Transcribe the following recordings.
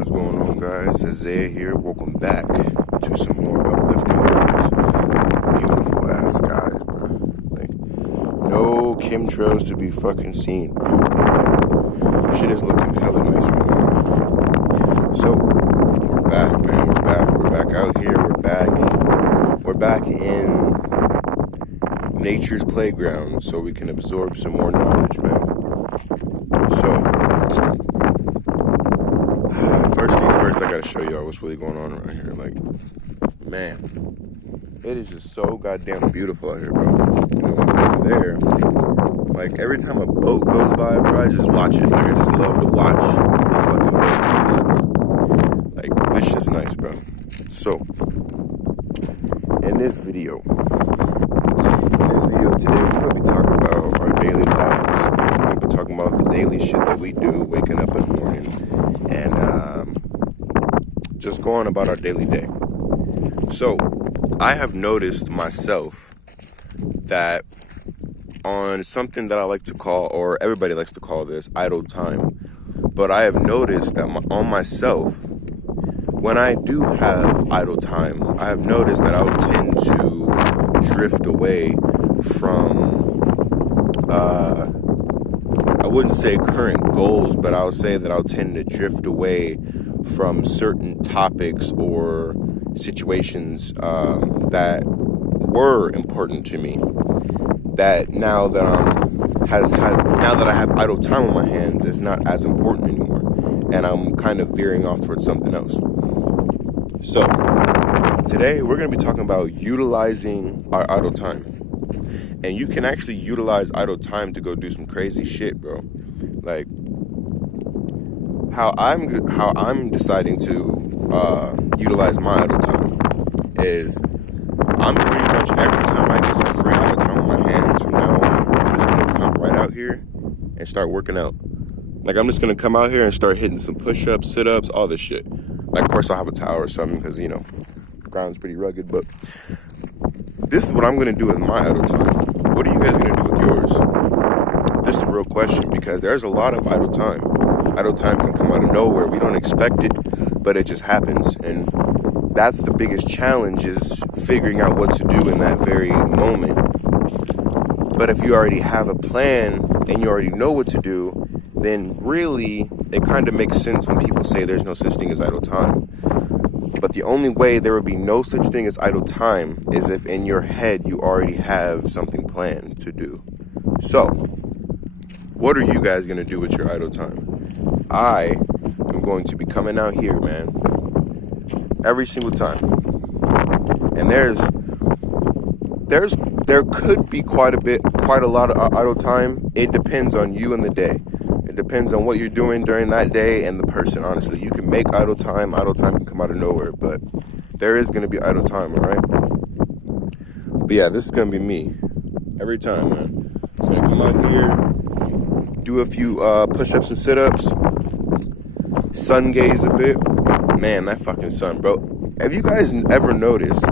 What is going on, guys? Isaiah here. Welcome back to some more uplifting videos. Beautiful ass skies, bro. Like, no chemtrails to be fucking seen, bro. Shit is looking hella nice right now. So, we're back, man. We're back out here. We're back in nature's playground so we can absorb some more knowledge, man. So, first things first, I gotta show y'all what's really going on right here. Like, man, it is just so goddamn beautiful out here, bro. You know, over there, like, every time a boat goes by, bro, I just watch it. Like, I just love to watch these fucking boats go by, bro. Like, this shit's nice, bro. So, in this video today, we're gonna be talking about our daily lives. We're gonna be talking about the daily shit that we do, waking up in the morning, and just going about our daily day. So, I have noticed myself that on something that I like to call, or everybody likes to call this, idle time. But I have noticed that on myself, when I do have idle time, I have noticed that I would tend to drift away from, I wouldn't say current goals, but I'll say that I'll tend to drift away from certain topics or situations that were important to me. That now that I have idle time on my hands, it's not as important anymore, and I'm kind of veering off towards something else. So today we're going to be talking about utilizing our idle time. And you can actually utilize idle time to go do some crazy shit, bro. Like, how I'm deciding to utilize my idle time is I'm pretty much every time I get some free idle time on my hands from now on, I'm just gonna come right out here and start working out. Like, I'm just gonna come out here and start hitting some push-ups, sit-ups, all this shit. Like, of course I'll have a towel or something because, you know, the ground's pretty rugged, but this is what I'm gonna do with my idle time. What are you guys gonna do with yours? This is a real question because there's a lot of idle time. Idle time can come out of nowhere. We don't expect it, but it just happens. And that's the biggest challenge, is figuring out what to do in that very moment. But if you already have a plan and you already know what to do, then really it kind of makes sense when people say there's no such thing as idle time. But the only way there would be no such thing as idle time is if in your head you already have something planned to do. So, what are you guys going to do with your idle time? I am going to be coming out here, man, every single time. And there could be quite a lot of idle time. It depends on you and the day. It depends on what you're doing during that day and the person, honestly. You can make idle time can come out of nowhere, but there is going to be idle time, all right? But yeah, this is going to be me every time, man. I'm going to come out here, do a few push-ups and sit-ups, sun gaze a bit. Man, that fucking sun, bro. Have you guys ever noticed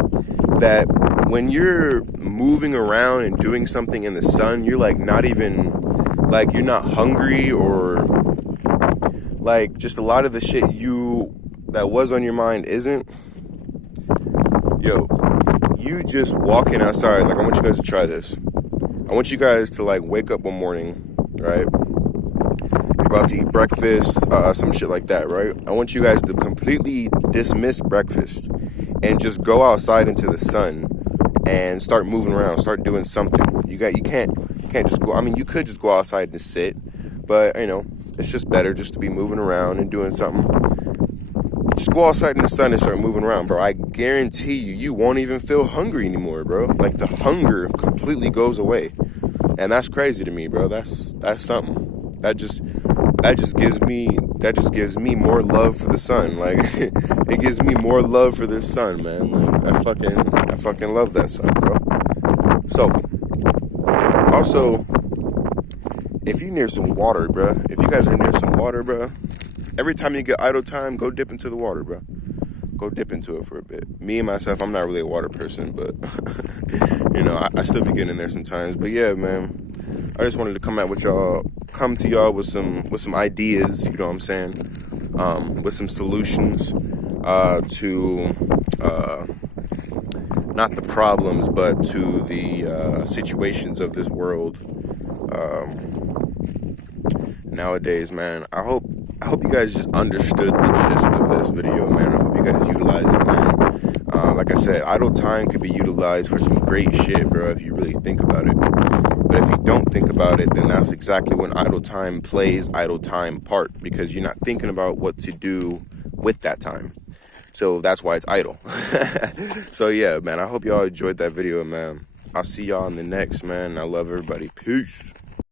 that when you're moving around and doing something in the sun, you're like not even, like, you're not hungry, or like just a lot of the shit that was on your mind isn't? Yo, you just walking outside, like, I want you guys to try this. I want you guys to, like, wake up one morning, right? You're about to eat breakfast, some shit like that, right? I want you guys to completely dismiss breakfast and just go outside into the sun and start moving around, start doing something. You can't just go. I mean, you could just go outside and sit, but, you know, it's just better just to be moving around and doing something. Just go outside in the sun and start moving around, bro. I guarantee you won't even feel hungry anymore, bro. Like, the hunger completely goes away, and that's crazy to me, bro. That's something. That just gives me more love for the sun. Like, it gives me more love for this sun, man. Like, I fucking love that sun, bro. So, also, if you're near some water, bro, if you guys are near some water, bro, every time you get idle time, go dip into the water, bro. Go dip into it for a bit. Me and myself, I'm not really a water person, but, you know, I still be getting in there sometimes. But yeah, man, I just wanted to come to y'all with some ideas, you know what I'm saying? with some solutions to not the problems, but to the situations of this world nowadays, man. I hope you guys just understood the gist of this video, man. I hope you guys utilize it, man. Like I said, idle time could be utilized for some great shit, bro, if you really think about it. But if you don't think about it, then that's exactly when idle time plays idle time part, because you're not thinking about what to do with that time. So that's why it's idle. So yeah, man, I hope y'all enjoyed that video, man. I'll see y'all in the next, man. I love everybody. Peace.